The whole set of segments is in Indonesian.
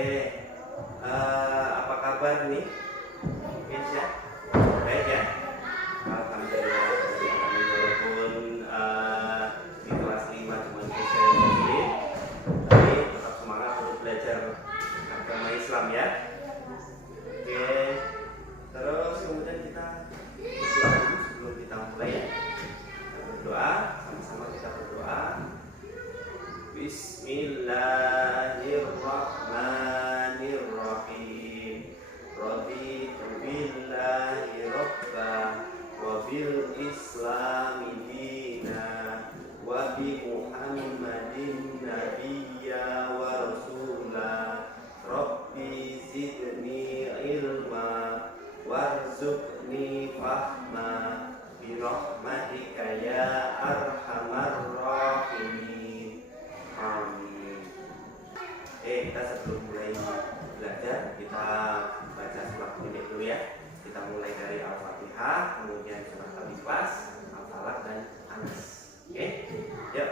Oke, apa kabar nih? Yes ya, baik ya. Alhamdulillah. Kami walaupun di kelas 5 cuma Indonesia Muslim, tapi tetap semangat untuk belajar agama Islam ya. Oke, terus kemudian kita berdoa dulu sebelum kita mulai ya. Kita berdoa, sama-sama kita berdoa. Bismillahirrahmanirrahim. Raditu billahi rabba wa bil islami dina wa bi Muhammadin nabiyya wa rasula. Rabbi zidni ilma warzuqni fahma bi rahmatika ya arhamar rahimin. Amin. Kita sebelum mulai belajar, kita baca surat pendek dulu ya. Kita mulai dari Al-Fatihah, kemudian surat Al-Ikhlas, Al-Falaq dan An-Nas. Oke? Yuk,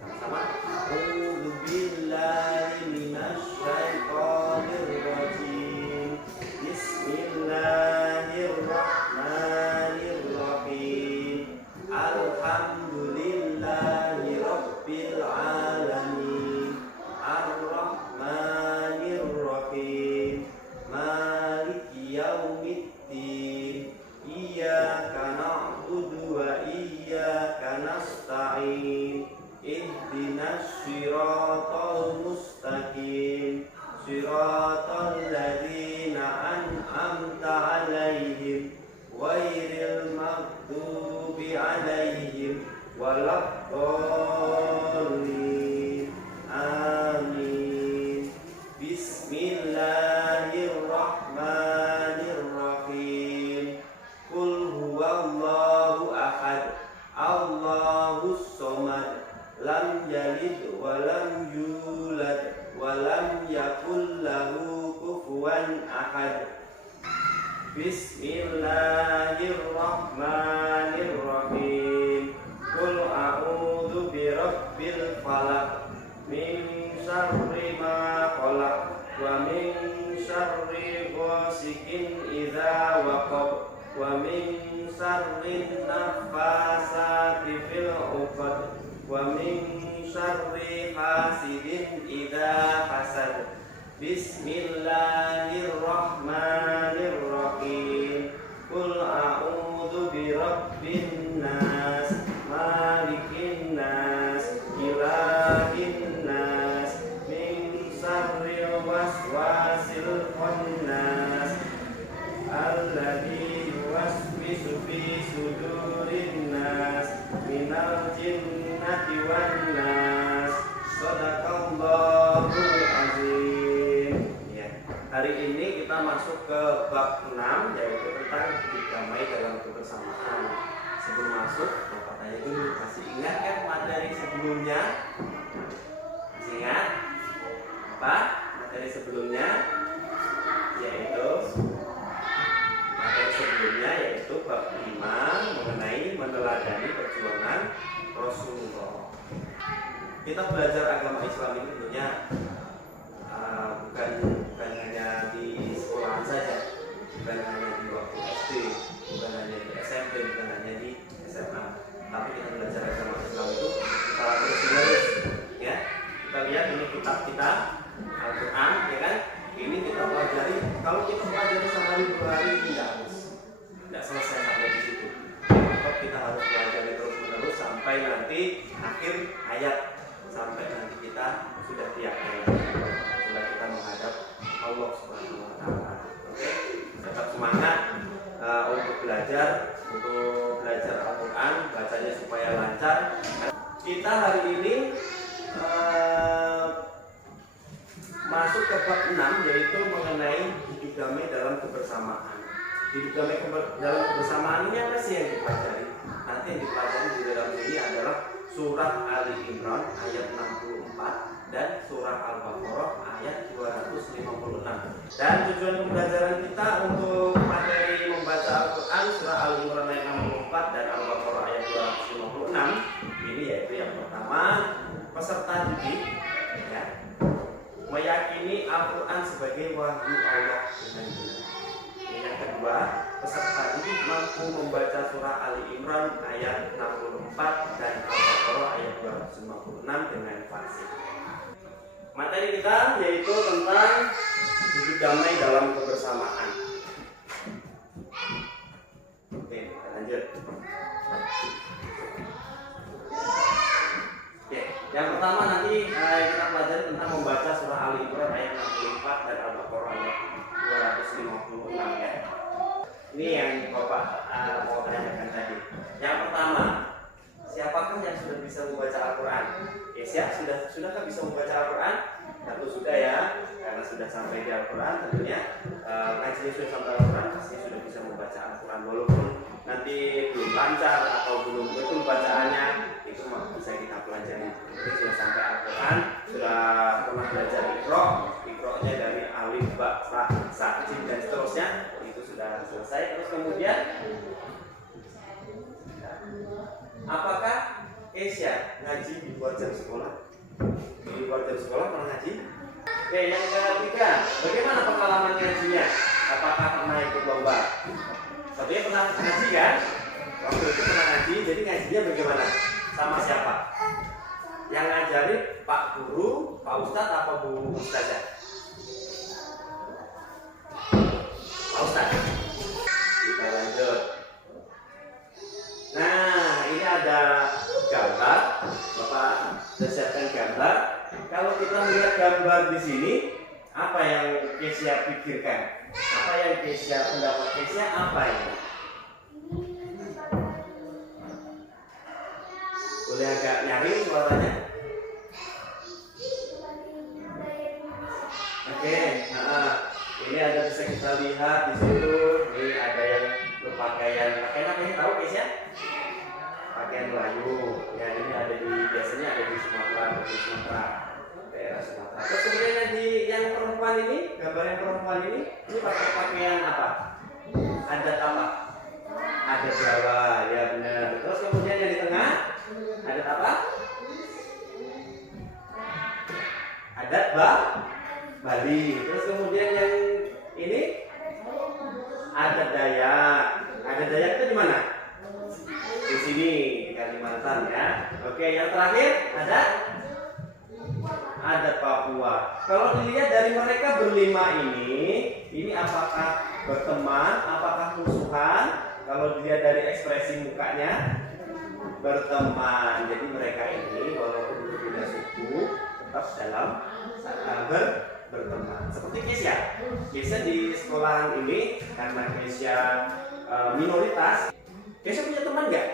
sama-sama. A'udzu billahi minasy syaithanir rajim. Bismillahirrahmanirrahim. Alhamdulillahi rabbil alamin. Ar-Rahmanir-Rahim. Maliki yaumiddin. Iyyaka na'budu wa iyyaka nasta'in. Ihdinas siratal mustaqim. Siratal ladzina an'amta 'alaihim ghairil maghdubi 'alaihim waladdallin. Amin. Bismillahirrahmanirrahim. Qul huwallahu ahad. Allahus somad. Lam yalid wa lam yulad wa lam yakul lahu kufuwan ahad. Bismillahirrahmanirrahim. Qul a'udzu birabbil falaq min syarri ma khalaq wa min syarri ghasikin idza waqab wa min syarri naffasati fil 'uqad wa min syarri hasidin idza hasad. Bismillahirrahmanirrahim. Qul a'udzu birabbin nas malikin nas ilahin nas min syarril waswasil khannas alladzi yuwaswisu fi sudurin nas minal jinnati wan nas. Shadaqallahul azim. Hari ini kita masuk ke bab 6, yaitu tentang berdamai dalam kebersamaan. Sebelum masuk, Bapak tanya dulu, masih ingat kan materi sebelumnya? Masih ingat? Apa? Materi sebelumnya yaitu bab 5 mengenai meneladani perjuangan Rasulullah. Kita belajar agama Islam ini tentunya bukan hanya di sekolahan saja, bukan hanya di waktu SD, bukan hanya di SMP, bukan hanya di SMA, tapi kita belajar agama Islam itu secara terus-menerus ya. Kita lihat ini kitab kita Al-Quran ya kan, ini kita pelajari. Kalau kita pelajari sehari 2 hari tidak selesai sampai di situ. Tetap kita harus pelajari terus-menerus sampai nanti akhir ayat, sampai nanti kita sudah yakin, sudah kita menghadap Allah Subhanahu wa taala. Oke, tetap semangat untuk belajar Al-Quran, bacanya supaya lancar. Kita hari ini masuk ke bab 6, yaitu mengenai hidup damai dalam kebersamaan. Hidup damai dalam kebersamaan ini apa sih yang dipelajari? Nanti yang dipelajari di dalam ini adalah surat Ali Imran ayat 64 dan surah Al-Baqarah ayat 256. Dan tujuan pembelajaran kita untuk materi membaca Al-Quran surah Al-Imran ayat 64 dan Al-Baqarah ayat 256 ini yaitu yang pertama, peserta didik ya, meyakini Al-Quran sebagai wahyu Allah dengan benar. Yang kedua, peserta ini mampu membaca surah Ali Imran ayat 64 dan Al-Baqarah ayat 256 dengan fasih. Materi kita yaitu tentang hidup damai dalam kebersamaan. Oke, kita lanjut. Oke, yang pertama nanti kita pelajari tentang membaca surah Ali Imran ayat 64 dan Al-Baqarah ayat 256 ya. Ini yang Bapak mau tanyakan tadi. Yang pertama, siapakah yang sudah bisa membaca Al-Quran? Siap, sudahkah bisa membaca Al-Quran? Tentu sudah ya, karena sudah sampai di Al-Quran tentunya ngajinya sudah sampai Al-Quran, pasti sudah bisa membaca Al-Quran. Walaupun nanti belum lancar atau belum betul bacaannya, itu bisa kita pelajari. Jadi sudah sampai Al-Quran, sudah pernah belajar Iqra-nya dari alif, ba, ra, sa, jim dan seterusnya, itu sudah selesai. Terus kemudian apakah Kesya ngaji di luar jam sekolah? Di luar jam sekolah pernah ngaji? Oke, yang ketiga, bagaimana pengalaman ngajinya? Apakah pernah ikut lomba? Sepertinya pernah ngaji kan? Waktu itu pernah ngaji, jadi ngajinya bagaimana? Sama siapa? Yang ngajarin Pak Guru, Pak Ustadz, apa Bu Ustazah? Pak Ustadz. Kita lanjut. Nah, ini ada gambar. Bapak sudah siapkan gambar. Kalau kita melihat gambar di sini, apa yang Kesya pikirkan? Apa yang Kesya, pendapat Kesya apa ini? Boleh agak nyaring suaranya? Oke, ini ada bisa kita lihat di situ. Ini ada yang berpakaian apa ini tahu Kesya? Pakaian Melayu. Ya, ini ada biasanya ada di Sumatera, daerah Sumatera. Terus kemudian yang perempuan ini, gambar yang perempuan ini pakai pakaian apa? Adat apa? Adat Jawa, ya benar. Terus kemudian yang di tengah, adat apa? Adat Bali. Terus kemudian yang ini adat Dayak. Adat Dayak itu di mana? Di sini, di Kalimantan ya. Oke, yang terakhir ada adat Papua. Kalau dilihat dari mereka berlima ini apakah berteman, apakah musuhan? Kalau dilihat dari ekspresi mukanya, berteman. Jadi mereka ini walaupun berbeda suku, tetap dalam berteman. Seperti Kesya. Kesya di sekolahan ini karena Kesya minoritas. Kesya punya teman nggak?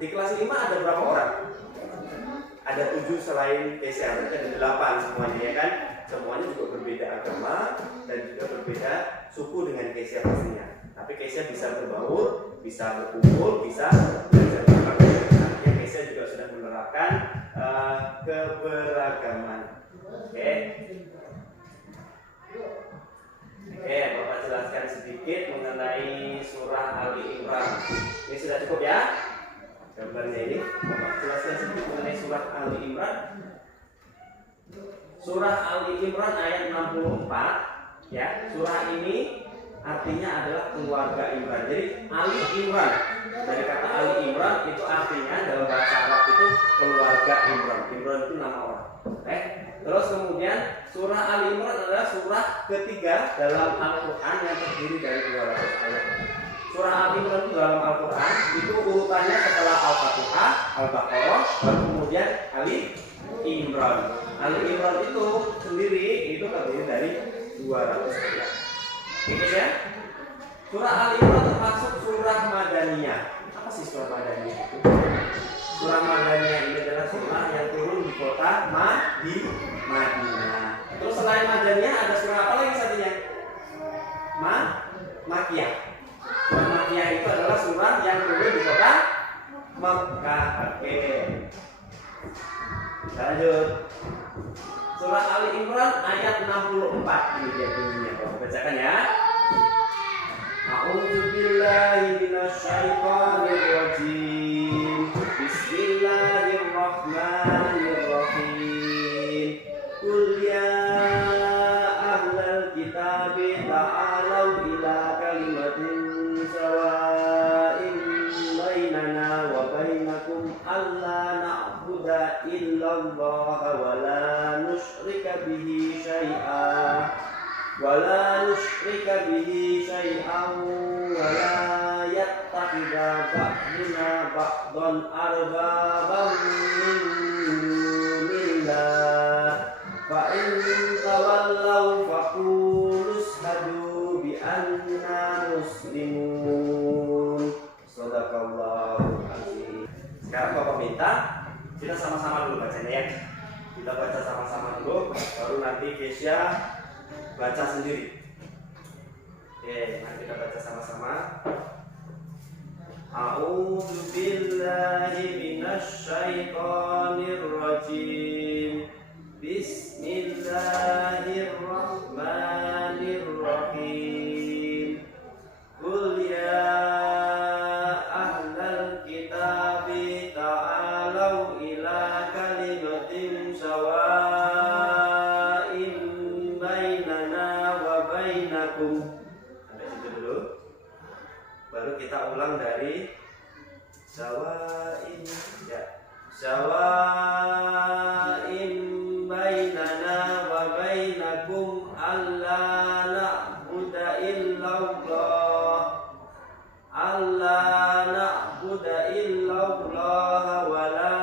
Di kelas 5 ada berapa orang? Ada 7 selain Kesya, berarti ada 8 semuanya ya kan? Semuanya juga berbeda agama dan juga berbeda suku dengan Kesya pastinya. Tapi Kesya bisa berbaur, bisa berkumpul, bisa belajar bersama. Artinya Kesya juga sudah menerapkan keberagaman. Oke. Oke, Bapak jelaskan sedikit mengenai surah Ali Imran. Ini sudah cukup ya? Gambarnya ini. Bapak jelaskan sedikit mengenai surah Ali Imran. Surah Ali Imran ayat 64. Ya, surah ini artinya adalah keluarga Imran. Jadi Ali Imran, dari kata Ali Imran itu artinya dalam bahasa Arab itu keluarga Imran. Imran itu nama orang. Terus kemudian surah Ali Imran adalah surah ketiga dalam Al-Quran yang terdiri dari 200 ayat. Surah Ali Imran itu dalam Al-Quran itu urutannya setelah Al-Fatihah, Al-Baqarah, baru kemudian Ali Imran. Ali Imran itu sendiri itu terdiri dari 200 ayat. Ini ya. Surah Ali Imran termasuk surah Madaniyah. Apa sih surah Madaniyah itu? Surah Madaniyah ini adalah surah yang turun di kota Madinah. Terus selain Madaniyah ada surah apa lagi satunya? Makkiyah. Surah Makkiyah itu adalah surah yang turun di kota Mekah. Oke. Kita lanjut. Surah Ali Imran ayat 64 ini dia bunyinya. Kalau bacakan ya. A'udzubillahi minasyaitonir rajim. Bismillahirrahmanirrahim. Qul ya ahlal kitabi ta'alau ila kalimatin sawa'in bainana wa bainakum alla na'budu illallah wa la nusyrika bihi syai'an wa la yattakhidha ba'duna ba'dan arbaban min dunillah fa in tawallaw faqulu ashhadu bi anna muslimun. Shadaqallahul azim. Sekarang Bapak minta kita sama-sama dulu bacanya ya. Kita baca sama-sama dulu, baru nanti Kesya baca sendiri. Oke, mari kita baca sama-sama. A'udzu billahi minasy syaithanir rajim. Bismillahirrahmanirrahim. Qul ya ahlal kitabi ta'alau ila kalimatin sawa'in bainana wa bainakum. Sampai situ dulu. Baru kita ulang dari sawa'in ya. Sawa'in bainana wa bainakum alla na'budu illallah wa la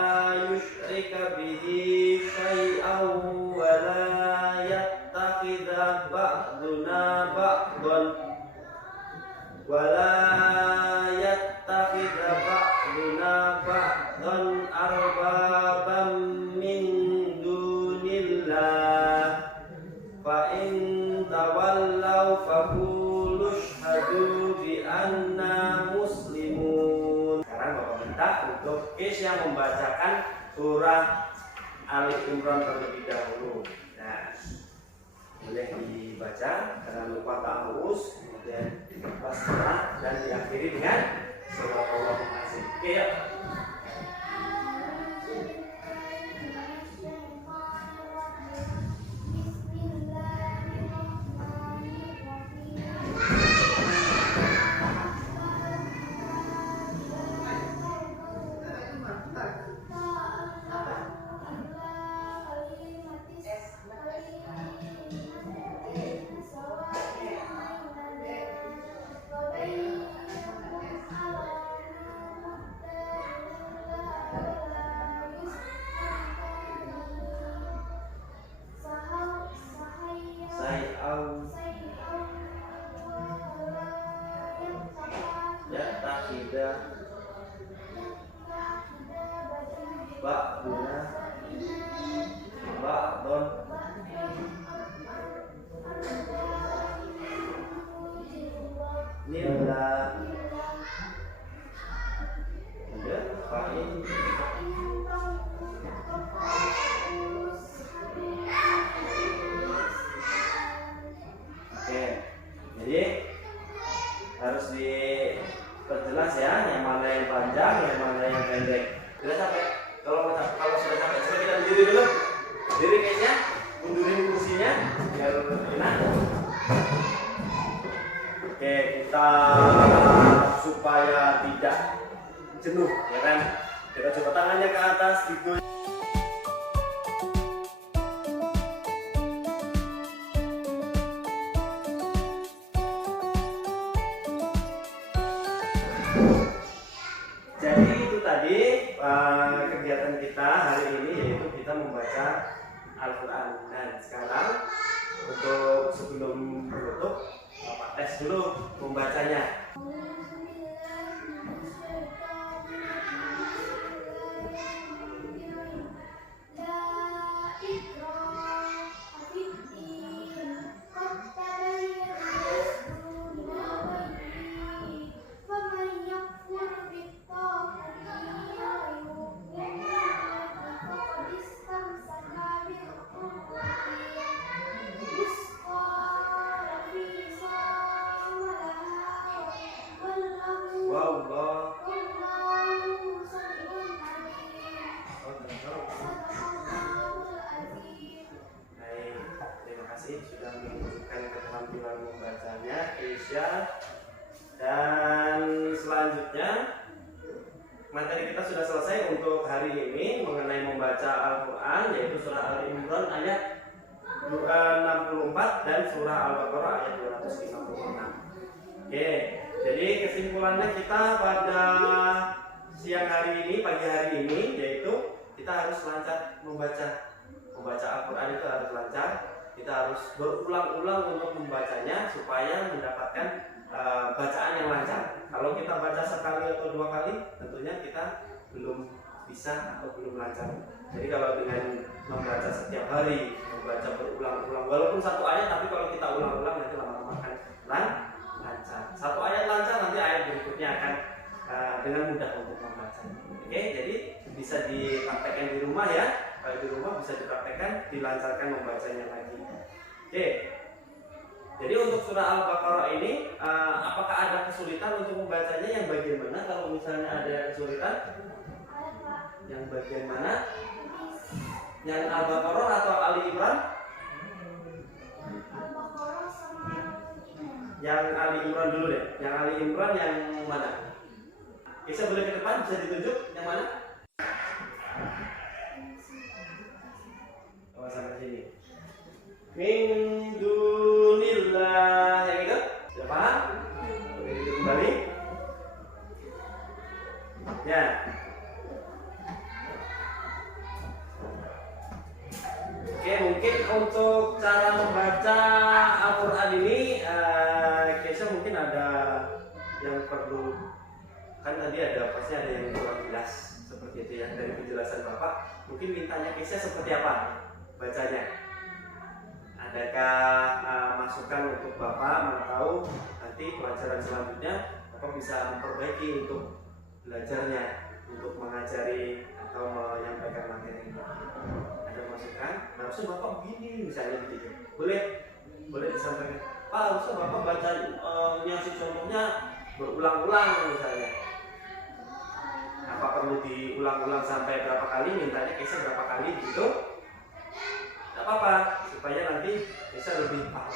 yusyrika bihi syai'an wa la yattakhidha ba'duna ba'dan arbaban min dunillah fa in tawallaw faqulu ashhadu bi anna muslimun. Sekarang Bapak minta untuk Kesya membacakan surah Ali Imran terlebih dahulu. Nah, boleh dibaca, jangan lupa ta'awuz, kemudian basmalah dan diakhiri dengan Shadaqallahul azim. Oke ya. Ba'duna ba'don nillah ya fa'in. Oke, jadi harus diperjelas ya, yang mana yang panjang, yang mana yang pendek. Sudah sampai? Kalau sudah sampai, coba kita berdiri dulu. Berdiri kayaknya, mundurin kursinya biar enak. Oke, kita supaya tidak jenuh, ya kan? Kita coba tangannya ke atas gitu. Jadi itu tadi kegiatan kita hari ini, yaitu kita membaca Al-Quran. Dan sekarang untuk sebelum menutup, Bapak tes dulu membacanya. keterampilan membacanya Keisha. Dan selanjutnya materi kita sudah selesai untuk hari ini mengenai membaca Al-Quran, yaitu surah Al-Imran ayat 64 dan surah Al-Baqarah ayat 256. Oke, jadi kesimpulannya kita pada siang hari ini, pagi hari ini, yaitu kita harus lancar membaca Al-Quran, itu harus lancar. Kita harus berulang-ulang untuk membacanya supaya mendapatkan bacaan yang lancar. Kalau kita baca sekali atau dua kali, tentunya kita belum bisa atau belum lancar. Jadi kalau dengan membaca setiap hari, membaca berulang-ulang, walaupun satu ayat, tapi kalau kita ulang-ulang nanti lama-lama akan lancar. Satu ayat lancar, nanti ayat berikutnya akan dengan mudah untuk membaca. Oke, jadi bisa dipraktekkan di rumah ya. Kalau di rumah bisa dipraktekkan, dilancarkan membacanya lagi. Oke. Jadi untuk surah Al-Baqarah ini, apakah ada kesulitan untuk membacanya? Yang bagian mana? Kalau misalnya ada kesulitan, yang bagian mana? Yang Al-Baqarah atau Ali Imran? Yang Ali Imran dulu deh. Yang Ali Imran yang mana? Bisa boleh ke depan, bisa ditunjuk yang mana? Oh, sampai sini. Min dunillah, yang itu sudah paham? Oke, kembali ya. Oke, mungkin untuk cara membaca Al-Quran ini Keisha mungkin ada yang perlu, kan tadi pasti ada yang kurang jelas seperti itu ya dari penjelasan Bapak. Mungkin mintanya Keisha seperti apa bacanya? Adakah masukan untuk Bapak? Mana tahu nanti pelajaran selanjutnya Bapak bisa memperbaiki untuk belajarnya, untuk mengajari atau menyampaikan materi. Ada masukan? Harusnya Bapak begini, misalnya begitu. Boleh disampaikan. Pak, harusnya Bapak baca ngasih contohnya berulang-ulang misalnya. Apa perlu diulang-ulang sampai berapa kali? Mintanya Keisha berapa kali gitu? Tidak apa-apa, supaya nanti bisa lebih paham.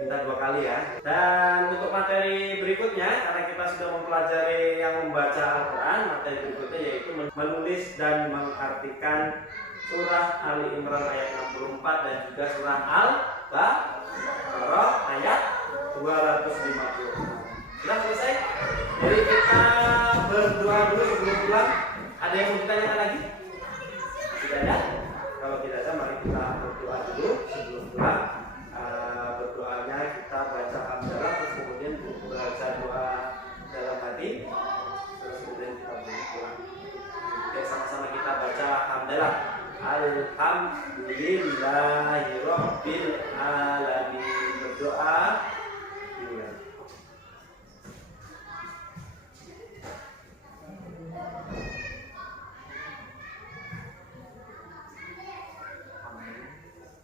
Minta 2 kali ya. Dan untuk materi berikutnya, karena kita sudah mempelajari yang membaca Al-Quran, materi berikutnya yaitu menulis dan mengartikan surah Ali Imran ayat 64 dan juga surah Al-Baqarah ayat 256. Sudah selesai? Jadi kita berdoa dulu sebelum pulang. Ada yang mau ditanyakan lagi? Tidak ada? Kalau tidak ada, mari kita berdoa dulu sebelum pulang. Berdoanya kita baca hamdalah, terus kemudian baca doa dalam hati, terus kemudian kita boleh pulang. Oke, sama-sama kita baca hamdalah. Alhamdulillahirabbil alamin. Berdoa dimulai.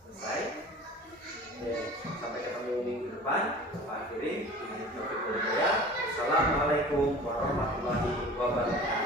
Selesai. Sampai ketemu minggu depan. Pak akhiri. Assalamualaikum warahmatullahi wabarakatuh.